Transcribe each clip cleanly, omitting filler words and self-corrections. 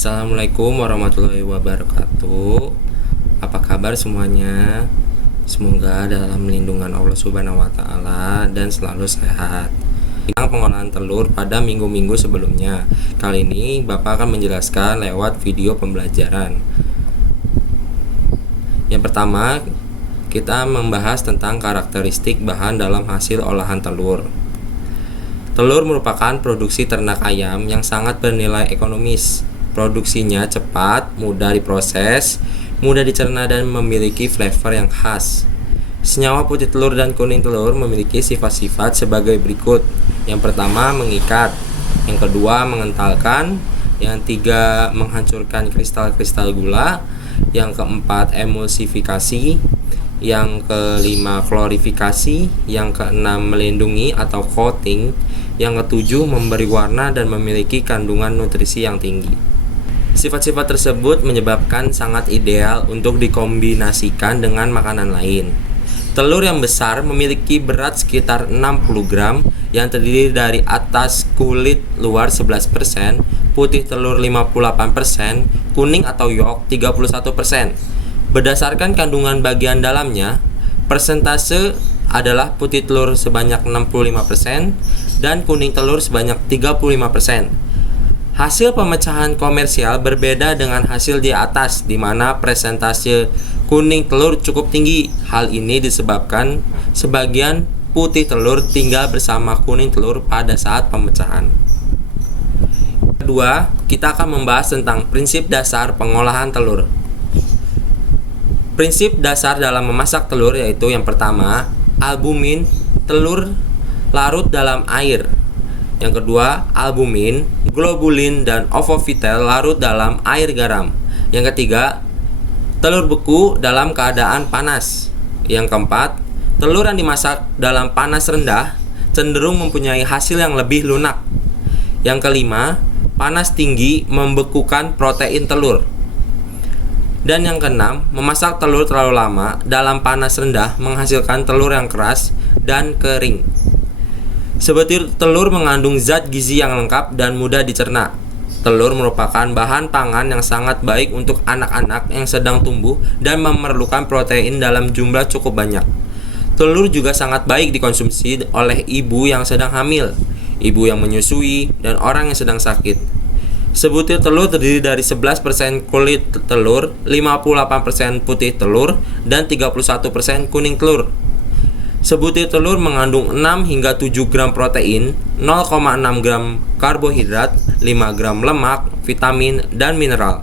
Assalamualaikum warahmatullahi wabarakatuh. Apa kabar semuanya? Semoga dalam lindungan Allah Subhanahu wa taala dan selalu sehat. Tentang pengolahan telur pada minggu-minggu sebelumnya. Kali ini Bapak akan menjelaskan lewat video pembelajaran. Yang pertama, kita membahas tentang karakteristik bahan dalam hasil olahan telur. Telur merupakan produksi ternak ayam yang sangat bernilai ekonomis. Produksinya cepat, mudah diproses, mudah dicerna dan memiliki flavor yang khas. Senyawa putih telur dan kuning telur memiliki sifat-sifat sebagai berikut. Yang pertama, mengikat. Yang kedua, mengentalkan. Yang tiga, menghancurkan kristal-kristal gula. Yang keempat, emulsifikasi. Yang kelima, klorifikasi. Yang keenam, melindungi atau coating. Yang ketujuh, memberi warna dan memiliki kandungan nutrisi yang tinggi. Sifat-sifat tersebut menyebabkan sangat ideal untuk dikombinasikan dengan makanan lain. Telur yang besar memiliki berat sekitar 60 gram yang terdiri dari atas kulit luar 11%, putih telur 58%, kuning atau yolk 31%. Berdasarkan kandungan bagian dalamnya, persentase adalah putih telur sebanyak 65% dan kuning telur sebanyak 35%. Hasil pemecahan komersial berbeda dengan hasil di atas, di mana persentase kuning telur cukup tinggi. Hal ini disebabkan sebagian putih telur tinggal bersama kuning telur pada saat pemecahan. Kedua, kita akan membahas tentang prinsip dasar pengolahan telur. Prinsip dasar dalam memasak telur yaitu yang pertama, albumin telur larut dalam air. Yang kedua, albumin, globulin, dan ovovitel larut dalam air garam. Yang ketiga, telur beku dalam keadaan panas. Yang keempat, telur yang dimasak dalam panas rendah cenderung mempunyai hasil yang lebih lunak. Yang kelima, panas tinggi membekukan protein telur. Dan yang keenam, memasak telur terlalu lama dalam panas rendah menghasilkan telur yang keras dan kering. Sebutir telur mengandung zat gizi yang lengkap dan mudah dicerna. Telur merupakan bahan pangan yang sangat baik untuk anak-anak yang sedang tumbuh dan memerlukan protein dalam jumlah cukup banyak. Telur juga sangat baik dikonsumsi oleh ibu yang sedang hamil, ibu yang menyusui, dan orang yang sedang sakit. Sebutir telur terdiri dari 11% kulit telur, 58% putih telur, dan 31% kuning telur. Sebutir telur mengandung 6 hingga 7 gram protein, 0,6 gram karbohidrat, 5 gram lemak, vitamin, dan mineral.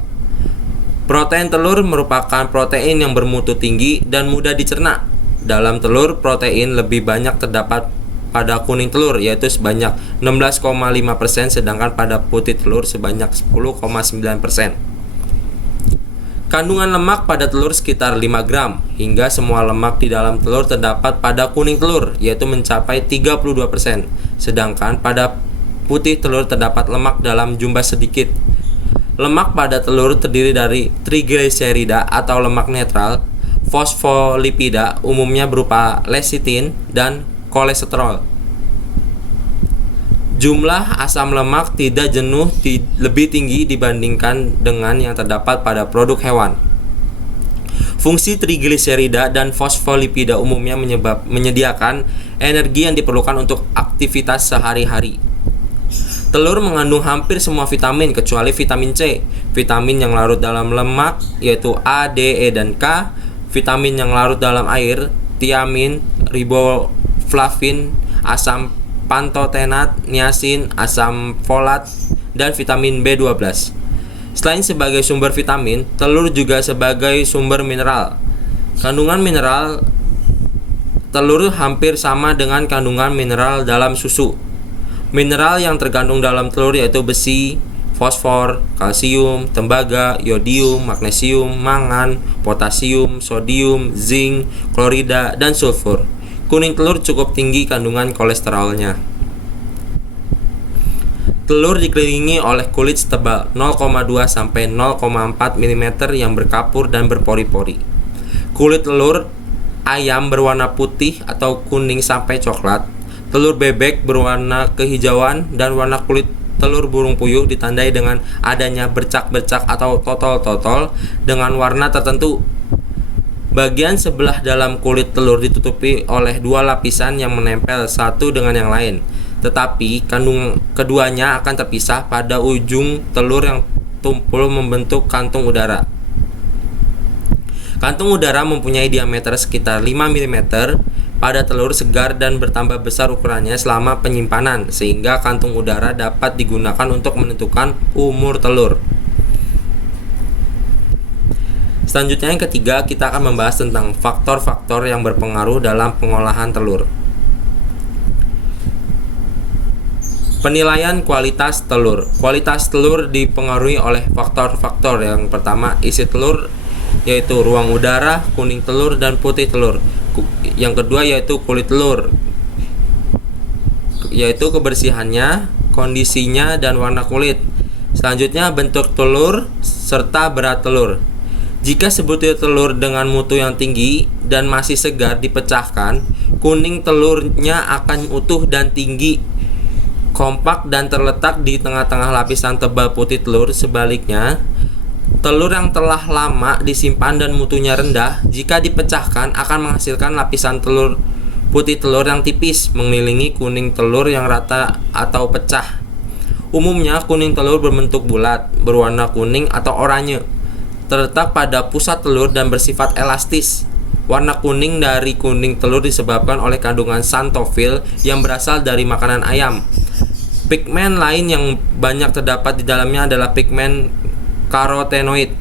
Protein telur merupakan protein yang bermutu tinggi dan mudah dicerna. Dalam telur, protein lebih banyak terdapat pada kuning telur yaitu sebanyak 16,5%, sedangkan pada putih telur sebanyak 10,9%. Kandungan lemak pada telur sekitar 5 gram, hingga semua lemak di dalam telur terdapat pada kuning telur, yaitu mencapai 32%, sedangkan pada putih telur terdapat lemak dalam jumlah sedikit. Lemak pada telur terdiri dari trigliserida atau lemak netral, fosfolipida umumnya berupa lecitin, dan kolesterol. Jumlah asam lemak tidak jenuh lebih tinggi dibandingkan dengan yang terdapat pada produk hewan. Fungsi trigliserida dan fosfolipida umumnya menyediakan energi yang diperlukan untuk aktivitas sehari-hari. Telur mengandung hampir semua vitamin kecuali vitamin C, vitamin yang larut dalam lemak yaitu A, D, E, dan K, vitamin yang larut dalam air, tiamin, riboflavin, asam pantotenat, niacin, asam folat, dan vitamin B12. Selain sebagai sumber vitamin, telur juga sebagai sumber mineral. Kandungan mineral telur hampir sama dengan kandungan mineral dalam susu. Mineral yang terkandung dalam telur yaitu besi, fosfor, kalsium, tembaga, yodium, magnesium, mangan, potasium, sodium, zinc, klorida, dan sulfur. Kuning telur cukup tinggi kandungan kolesterolnya. Telur dikelilingi oleh kulit setebal 0,2 sampai 0,4 mm yang berkapur dan berpori-pori. Kulit telur ayam berwarna putih atau kuning sampai coklat. Telur bebek berwarna kehijauan dan warna kulit telur burung puyuh ditandai dengan adanya bercak-bercak atau totol-totol dengan warna tertentu. Bagian sebelah dalam kulit telur ditutupi oleh dua lapisan yang menempel satu dengan yang lain, tetapi kandung keduanya akan terpisah pada ujung telur yang tumpul membentuk kantung udara. Kantung udara mempunyai diameter sekitar 5 mm pada telur segar dan bertambah besar ukurannya selama penyimpanan, sehingga kantung udara dapat digunakan untuk menentukan umur telur. Selanjutnya yang ketiga, kita akan membahas tentang faktor-faktor yang berpengaruh dalam pengolahan telur. Penilaian kualitas telur. Kualitas telur dipengaruhi oleh faktor-faktor. Yang pertama, isi telur, yaitu ruang udara, kuning telur, dan putih telur. Yang kedua yaitu kulit telur, yaitu kebersihannya, kondisinya, dan warna kulit. Selanjutnya, bentuk telur serta berat telur. Jika sebutir telur dengan mutu yang tinggi dan masih segar dipecahkan, kuning telurnya akan utuh dan tinggi, kompak dan terletak di tengah-tengah lapisan tebal putih telur. Sebaliknya, telur yang telah lama disimpan dan mutunya rendah, jika dipecahkan akan menghasilkan lapisan telur putih telur yang tipis mengelilingi kuning telur yang rata atau pecah. Umumnya kuning telur berbentuk bulat, berwarna kuning atau oranye, terletak pada pusat telur dan bersifat elastis. Warna kuning dari kuning telur disebabkan oleh kandungan xanthofil yang berasal dari makanan ayam. Pigmen lain yang banyak terdapat di dalamnya adalah pigmen karotenoid.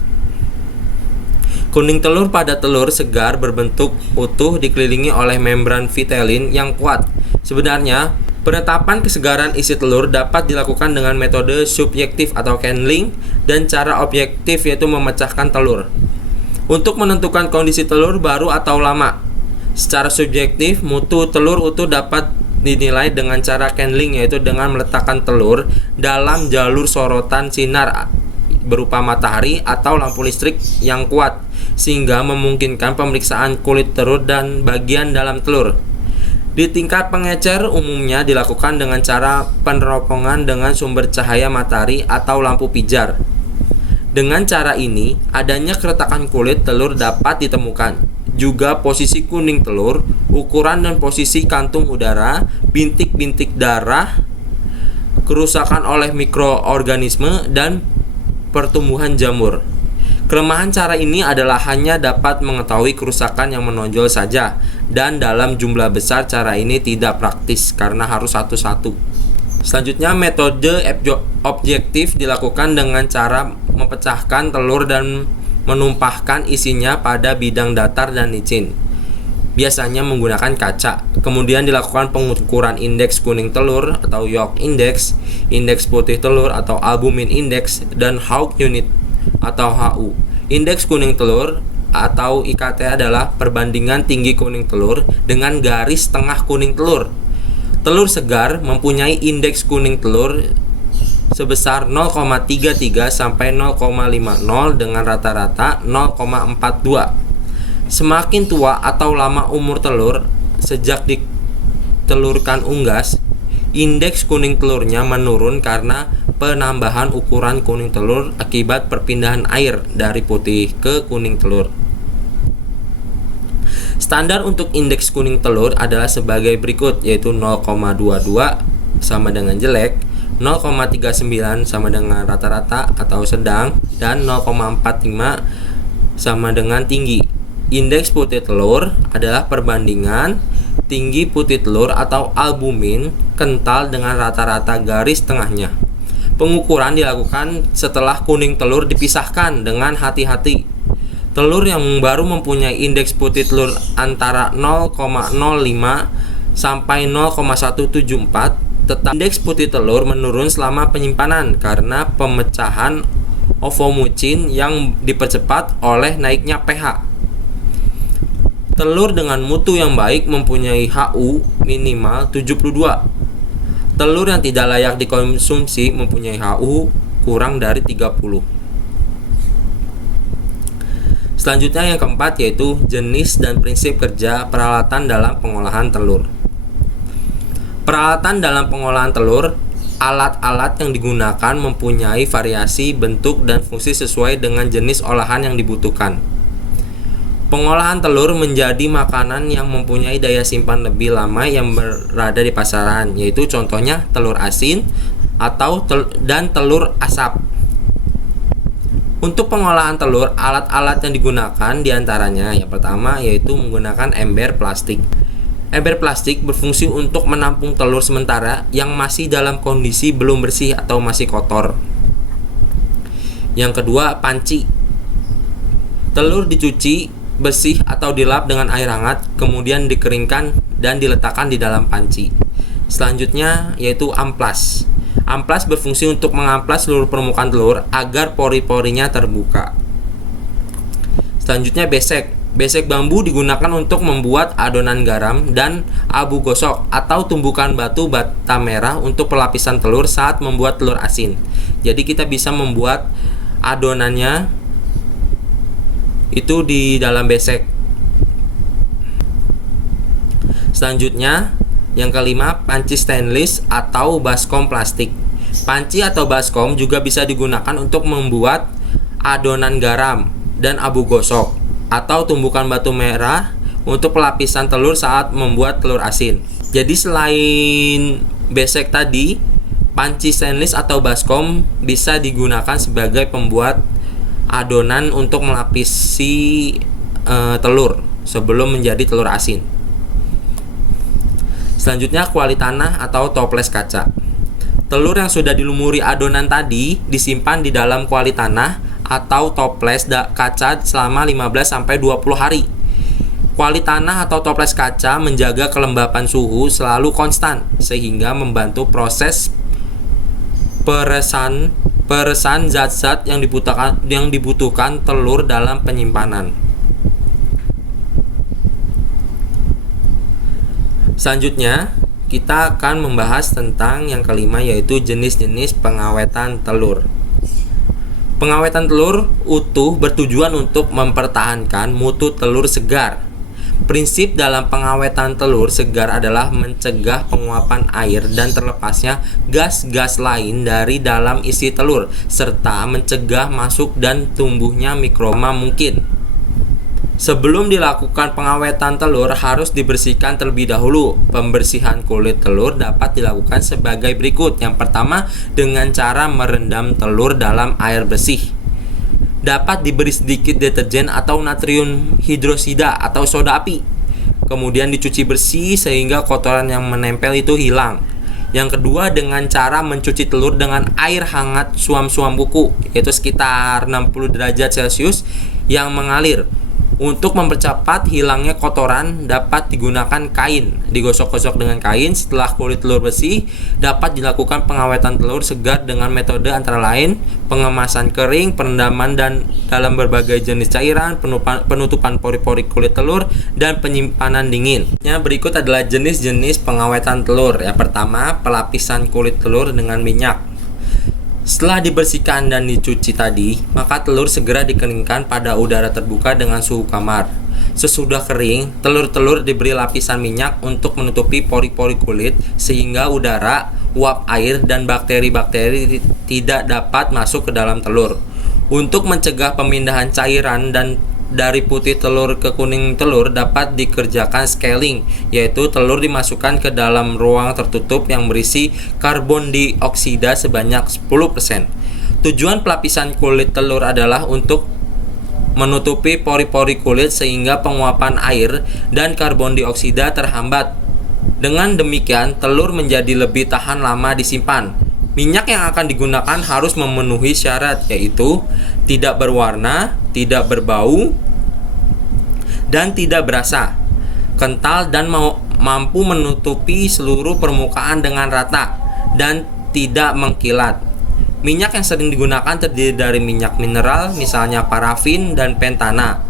Kuning telur pada telur segar berbentuk utuh dikelilingi oleh membran vitelin yang kuat. Sebenarnya, penetapan kesegaran isi telur dapat dilakukan dengan metode subjektif atau candling dan cara objektif, yaitu memecahkan telur. Untuk menentukan kondisi telur baru atau lama, secara subjektif mutu telur utuh dapat dinilai dengan cara candling, yaitu dengan meletakkan telur dalam jalur sorotan sinar berupa matahari atau lampu listrik yang kuat, sehingga memungkinkan pemeriksaan kulit telur dan bagian dalam telur. Di tingkat pengecer umumnya dilakukan dengan cara peneropongan dengan sumber cahaya matahari atau lampu pijar. Dengan cara ini, adanya keretakan kulit telur dapat ditemukan. Juga posisi kuning telur, ukuran dan posisi kantung udara, bintik-bintik darah, kerusakan oleh mikroorganisme, dan pertumbuhan jamur. Kelemahan cara ini adalah hanya dapat mengetahui kerusakan yang menonjol saja, dan dalam jumlah besar cara ini tidak praktis karena harus satu-satu. Selanjutnya, metode objektif dilakukan dengan cara memecahkan telur dan menumpahkan isinya pada bidang datar dan licin, biasanya menggunakan kaca. Kemudian dilakukan pengukuran indeks kuning telur atau yolk index, indeks putih telur atau albumin index, dan Hawk unit atau HU. Indeks kuning telur atau IKT adalah perbandingan tinggi kuning telur dengan garis tengah kuning telur. Telur segar mempunyai indeks kuning telur sebesar 0,33 sampai 0,50 dengan rata-rata 0,42. Semakin tua atau lama umur telur sejak ditelurkan unggas, indeks kuning telurnya menurun karena penambahan ukuran kuning telur akibat perpindahan air dari putih ke kuning telur. Standar untuk indeks kuning telur adalah sebagai berikut, yaitu 0,22 sama dengan jelek, 0,39 sama dengan rata-rata atau sedang, dan 0,45 sama dengan tinggi. Indeks putih telur adalah perbandingan tinggi putih telur atau albumin kental dengan rata-rata garis tengahnya. Pengukuran dilakukan setelah kuning telur dipisahkan dengan hati-hati. Telur yang baru mempunyai indeks putih telur antara 0,05 sampai 0,174, tetap indeks putih telur menurun selama penyimpanan karena pemecahan ovomucin yang dipercepat oleh naiknya pH. Telur dengan mutu yang baik mempunyai HU minimal 72. Telur yang tidak layak dikonsumsi mempunyai HU kurang dari 30. Selanjutnya yang keempat, yaitu jenis dan prinsip kerja peralatan dalam pengolahan telur. Peralatan dalam pengolahan telur Alat-alat yang digunakan mempunyai variasi bentuk dan fungsi sesuai dengan jenis olahan yang dibutuhkan. Pengolahan telur menjadi makanan yang mempunyai daya simpan lebih lama yang berada di pasaran, yaitu contohnya telur asin dan telur asap. Untuk pengolahan telur, alat-alat yang digunakan diantaranya yang pertama yaitu menggunakan ember plastik. Ember plastik berfungsi untuk menampung telur sementara yang masih dalam kondisi belum bersih atau masih kotor. Yang kedua, panci. Telur dicuci bersih atau dilap dengan air hangat, kemudian dikeringkan dan diletakkan di dalam panci. Selanjutnya yaitu amplas. Amplas berfungsi untuk mengamplas seluruh permukaan telur agar pori-porinya terbuka. Selanjutnya besek. Besek bambu digunakan untuk membuat adonan garam dan abu gosok atau tumbukan batu bata merah untuk pelapisan telur saat membuat telur asin. Jadi kita bisa membuat adonannya itu di dalam besek. Selanjutnya yang kelima, panci stainless atau baskom plastik. Panci atau baskom juga bisa digunakan untuk membuat adonan garam dan abu gosok atau tumbukan batu merah untuk pelapisan telur saat membuat telur asin. Jadi selain besek tadi, panci stainless atau baskom bisa digunakan sebagai pembuat adonan untuk melapisi telur sebelum menjadi telur asin. Selanjutnya kuali tanah atau toples kaca. Telur yang sudah dilumuri adonan tadi disimpan di dalam kuali tanah atau toples kaca selama 15-20 hari. Kuali tanah atau toples kaca menjaga kelembapan suhu selalu konstan sehingga membantu proses peresan zat-zat yang dibutuhkan telur dalam penyimpanan. Selanjutnya kita akan membahas tentang yang kelima yaitu jenis-jenis pengawetan telur. Pengawetan telur utuh bertujuan untuk mempertahankan mutu telur segar. Prinsip dalam pengawetan telur segar adalah mencegah penguapan air dan terlepasnya gas-gas lain dari dalam isi telur, serta mencegah masuk dan tumbuhnya mikroma mungkin. Sebelum dilakukan pengawetan telur harus dibersihkan terlebih dahulu. Pembersihan kulit telur dapat dilakukan sebagai berikut. Yang pertama, dengan cara merendam telur dalam air bersih. Dapat diberi sedikit deterjen atau natrium hidrosida atau soda api. Kemudian dicuci bersih sehingga kotoran yang menempel itu hilang. Yang kedua, dengan cara mencuci telur dengan air hangat suam-suam kuku, yaitu sekitar 60 derajat Celcius yang mengalir. Untuk mempercepat hilangnya kotoran dapat digunakan kain. Digosok-gosok dengan kain. Setelah kulit telur bersih, dapat dilakukan pengawetan telur segar dengan metode antara lain pengemasan kering, perendaman dan dalam berbagai jenis cairan, penutupan pori-pori kulit telur, dan penyimpanan dingin. Yang berikut adalah jenis-jenis pengawetan telur. Yang pertama, pelapisan kulit telur dengan minyak. Setelah dibersihkan dan dicuci tadi, maka telur segera dikeringkan pada udara terbuka dengan suhu kamar. Sesudah kering, telur-telur diberi lapisan minyak untuk menutupi pori-pori kulit sehingga udara, uap air, dan bakteri-bakteri tidak dapat masuk ke dalam telur. Untuk mencegah pemindahan cairan dan dari putih telur ke kuning telur dapat dikerjakan scaling, yaitu telur dimasukkan ke dalam ruang tertutup yang berisi karbon dioksida sebanyak 10%. Tujuan pelapisan kulit telur adalah untuk menutupi pori-pori kulit sehingga penguapan air dan karbon dioksida terhambat. Dengan demikian, telur menjadi lebih tahan lama disimpan. Minyak yang akan digunakan harus memenuhi syarat, yaitu tidak berwarna, tidak berbau, dan tidak berasa, kental dan mampu menutupi seluruh permukaan dengan rata, dan tidak mengkilat. Minyak yang sering digunakan terdiri dari minyak mineral, misalnya parafin dan pentana.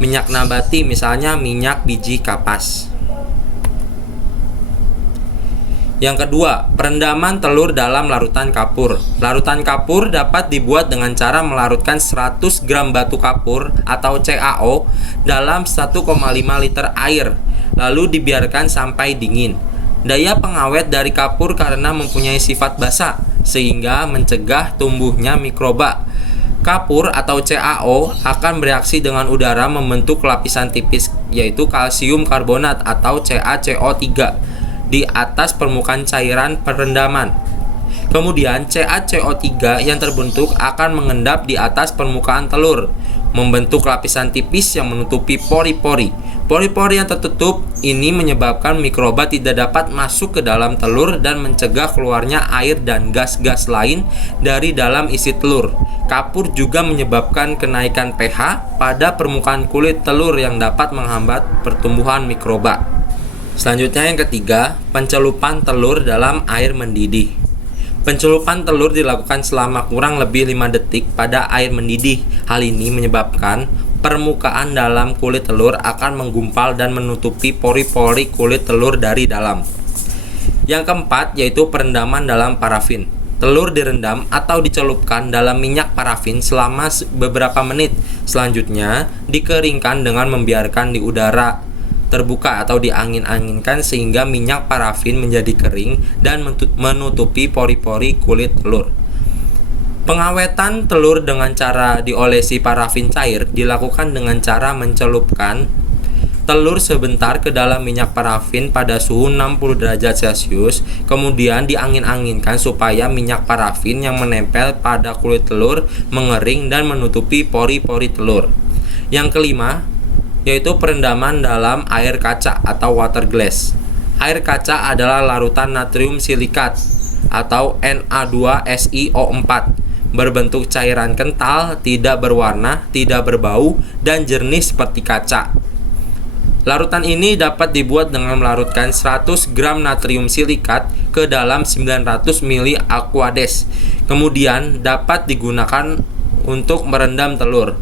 Minyak nabati, misalnya minyak biji kapas. Yang kedua, perendaman telur dalam larutan kapur. Larutan kapur dapat dibuat dengan cara melarutkan 100 gram batu kapur atau CaO dalam 1,5 liter air, lalu dibiarkan sampai dingin. Daya pengawet dari kapur karena mempunyai sifat basa, sehingga mencegah tumbuhnya mikroba. Kapur atau CaO akan bereaksi dengan udara membentuk lapisan tipis, yaitu kalsium karbonat atau CaCO3 di atas permukaan cairan perendaman. Kemudian CaCO3 yang terbentuk akan mengendap di atas permukaan telur, membentuk lapisan tipis yang menutupi pori-pori. Pori-pori yang tertutup ini menyebabkan mikroba tidak dapat masuk ke dalam telur dan mencegah keluarnya air dan gas-gas lain dari dalam isi telur. Kapur juga menyebabkan kenaikan pH pada permukaan kulit telur yang dapat menghambat pertumbuhan mikroba. Selanjutnya yang ketiga, pencelupan telur dalam air mendidih. Pencelupan telur dilakukan selama kurang lebih 5 detik pada air mendidih. Hal ini menyebabkan permukaan dalam kulit telur akan menggumpal dan menutupi pori-pori kulit telur dari dalam. Yang keempat yaitu perendaman dalam parafin. Telur direndam atau dicelupkan dalam minyak parafin selama beberapa menit. Selanjutnya dikeringkan dengan membiarkan di udara terbuka atau diangin-anginkan sehingga minyak parafin menjadi kering dan menutupi pori-pori kulit telur. Pengawetan telur dengan cara diolesi parafin cair dilakukan dengan cara mencelupkan telur sebentar ke dalam minyak parafin pada suhu 60 derajat Celcius, kemudian diangin-anginkan supaya minyak parafin yang menempel pada kulit telur mengering dan menutupi pori-pori telur. Yang kelima yaitu perendaman dalam air kaca atau water glass. Air kaca adalah larutan natrium silikat atau Na2SiO4 berbentuk cairan kental, tidak berwarna, tidak berbau, dan jernih seperti kaca. Larutan ini dapat dibuat dengan melarutkan 100 gram natrium silikat ke dalam 900 ml Aquades. Kemudian dapat digunakan untuk merendam telur.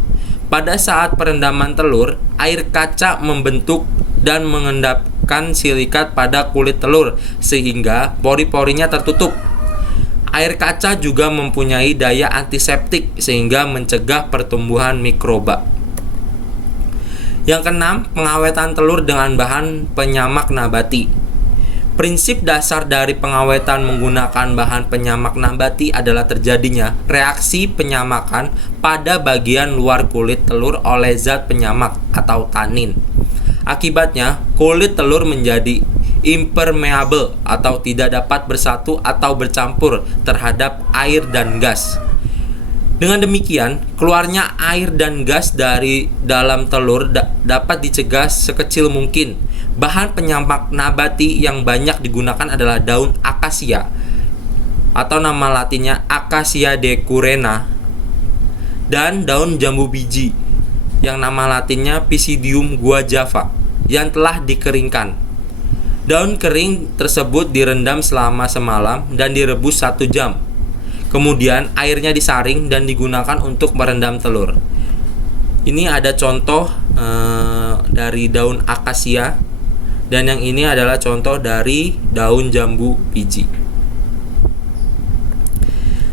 Pada saat perendaman telur, air kaca membentuk dan mengendapkan silikat pada kulit telur sehingga pori-porinya tertutup. Air kaca juga mempunyai daya antiseptik sehingga mencegah pertumbuhan mikroba. Yang keenam, pengawetan telur dengan bahan penyamak nabati. Prinsip dasar dari pengawetan menggunakan bahan penyamak nabati adalah terjadinya reaksi penyamakan pada bagian luar kulit telur oleh zat penyamak atau tanin. Akibatnya, kulit telur menjadi impermeable atau tidak dapat bersatu atau bercampur terhadap air dan gas. Dengan demikian, keluarnya air dan gas dari dalam telur dapat dicegah sekecil mungkin. Bahan penyamak nabati yang banyak digunakan adalah daun akasia atau nama latinnya Acacia decurrena dan daun jambu biji yang nama latinnya Pisidium guajava yang telah dikeringkan. Daun kering tersebut direndam selama semalam dan direbus 1 jam. Kemudian airnya disaring dan digunakan untuk merendam telur. Ini ada contoh dari daun akasia, dan yang ini adalah contoh dari daun jambu biji.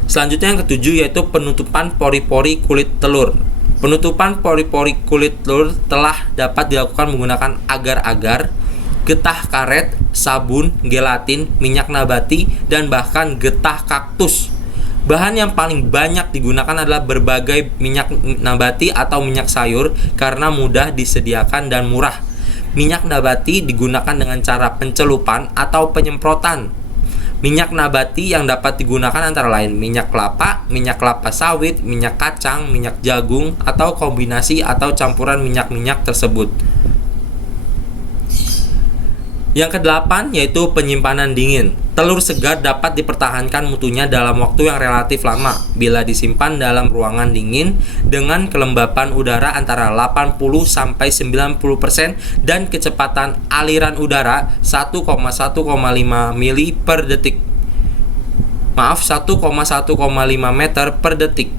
Selanjutnya yang ketujuh yaitu penutupan pori-pori kulit telur. Penutupan pori-pori kulit telur telah dapat dilakukan menggunakan agar-agar, getah karet, sabun, gelatin, minyak nabati, dan bahkan getah kaktus. Bahan yang paling banyak digunakan adalah berbagai minyak nabati atau minyak sayur karena mudah disediakan dan murah. Minyak nabati digunakan dengan cara pencelupan atau penyemprotan. Minyak nabati yang dapat digunakan antara lain minyak kelapa sawit, minyak kacang, minyak jagung, atau kombinasi atau campuran minyak-minyak tersebut. Yang kedelapan yaitu penyimpanan dingin. Telur segar dapat dipertahankan mutunya dalam waktu yang relatif lama bila disimpan dalam ruangan dingin dengan kelembapan udara antara 80-90% dan kecepatan aliran udara 1,1,5 mili per detik. 1,1,5 meter per detik.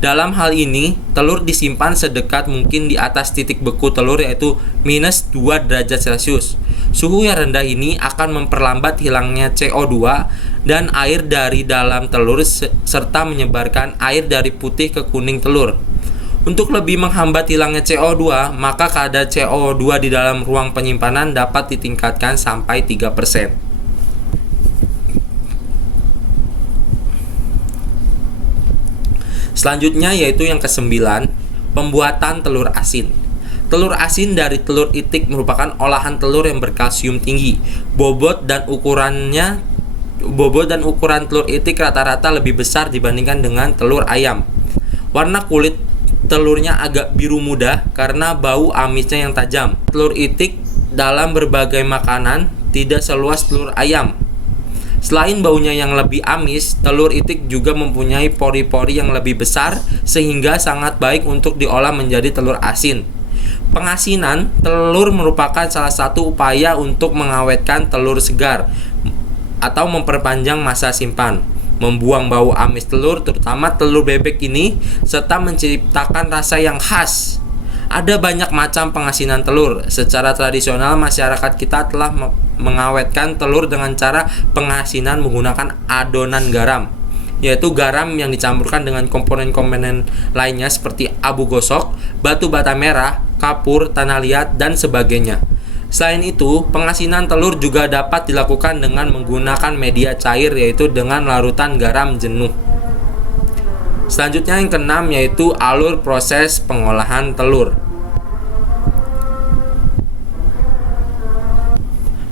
Dalam hal ini, telur disimpan sedekat mungkin di atas titik beku telur yaitu minus 2 derajat Celcius. Suhu yang rendah ini akan memperlambat hilangnya CO2 dan air dari dalam telur serta menyebarkan air dari putih ke kuning telur. Untuk lebih menghambat hilangnya CO2, maka kadar CO2 di dalam ruang penyimpanan dapat ditingkatkan sampai 3%. Selanjutnya yaitu yang kesembilan, pembuatan telur asin. Telur asin dari telur itik merupakan olahan telur yang berkalsium tinggi. Bobot dan ukuran telur itik rata-rata lebih besar dibandingkan dengan telur ayam. Warna kulit telurnya agak biru muda karena bau amisnya yang tajam. Telur itik dalam berbagai makanan tidak seluas telur ayam. Selain baunya yang lebih amis, telur itik juga mempunyai pori-pori yang lebih besar sehingga sangat baik untuk diolah menjadi telur asin. Pengasinan telur merupakan salah satu upaya untuk mengawetkan telur segar atau memperpanjang masa simpan, membuang bau amis telur, terutama telur bebek ini, serta menciptakan rasa yang khas. Ada banyak macam pengasinan telur. Secara tradisional, masyarakat kita telah mengawetkan telur dengan cara pengasinan menggunakan adonan garam, yaitu garam yang dicampurkan dengan komponen-komponen lainnya seperti abu gosok, batu bata merah, kapur, tanah liat, dan sebagainya. Selain itu, pengasinan telur juga dapat dilakukan dengan menggunakan media cair, yaitu dengan larutan garam jenuh. Selanjutnya yang keenam yaitu alur proses pengolahan telur.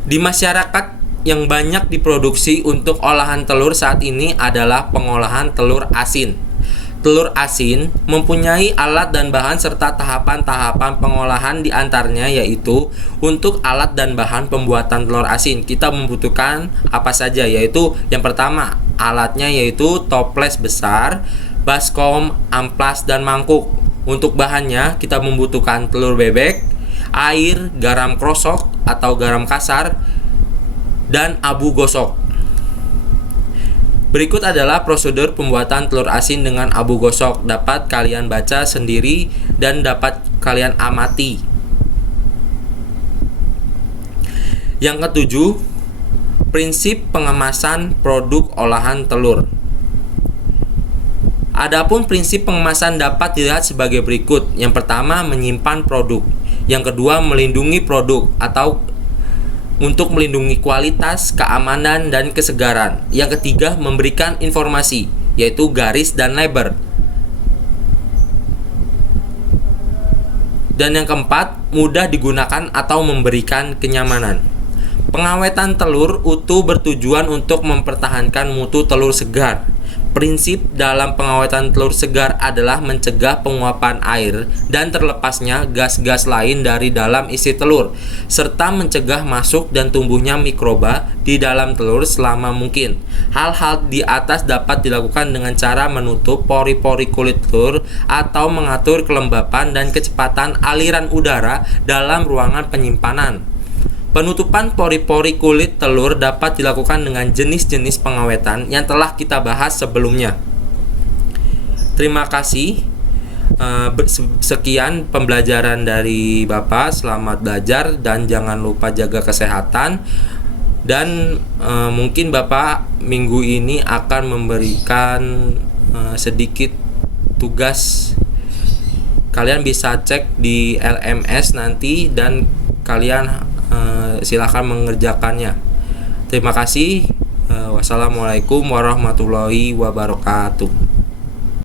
Di masyarakat yang banyak diproduksi untuk olahan telur saat ini adalah pengolahan telur asin. Telur asin mempunyai alat dan bahan serta tahapan-tahapan pengolahan, di antaranya yaitu untuk alat dan bahan pembuatan telur asin kita membutuhkan apa saja, yaitu yang pertama alatnya yaitu toples besar, baskom, amplas, dan mangkuk. Untuk bahannya kita membutuhkan telur bebek, air, garam krosok atau garam kasar, dan abu gosok. Berikut adalah prosedur pembuatan telur asin dengan abu gosok. Dapat kalian baca sendiri dan dapat kalian amati. Yang ketujuh, prinsip pengemasan produk olahan telur. Adapun prinsip pengemasan dapat dilihat sebagai berikut. Yang pertama, menyimpan produk. Yang kedua, melindungi produk atau untuk melindungi kualitas, keamanan, dan kesegaran. Yang ketiga, memberikan informasi, yaitu garis dan label. Dan yang keempat, mudah digunakan atau memberikan kenyamanan. Pengawetan telur utuh bertujuan untuk mempertahankan mutu telur segar. Prinsip dalam pengawetan telur segar adalah mencegah penguapan air dan terlepasnya gas-gas lain dari dalam isi telur, serta mencegah masuk dan tumbuhnya mikroba di dalam telur selama mungkin. Hal-hal di atas dapat dilakukan dengan cara menutup pori-pori kulit telur atau mengatur kelembapan dan kecepatan aliran udara dalam ruangan penyimpanan. Penutupan pori-pori kulit telur dapat dilakukan dengan jenis-jenis pengawetan yang telah kita bahas sebelumnya. Terima kasih. Sekian pembelajaran dari Bapak. Selamat belajar dan jangan lupa jaga kesehatan. Dan mungkin Bapak minggu ini akan memberikan sedikit tugas. Kalian bisa cek di LMS nanti dan kalian silakan mengerjakannya. Terima kasih. Wassalamualaikum warahmatullahi wabarakatuh.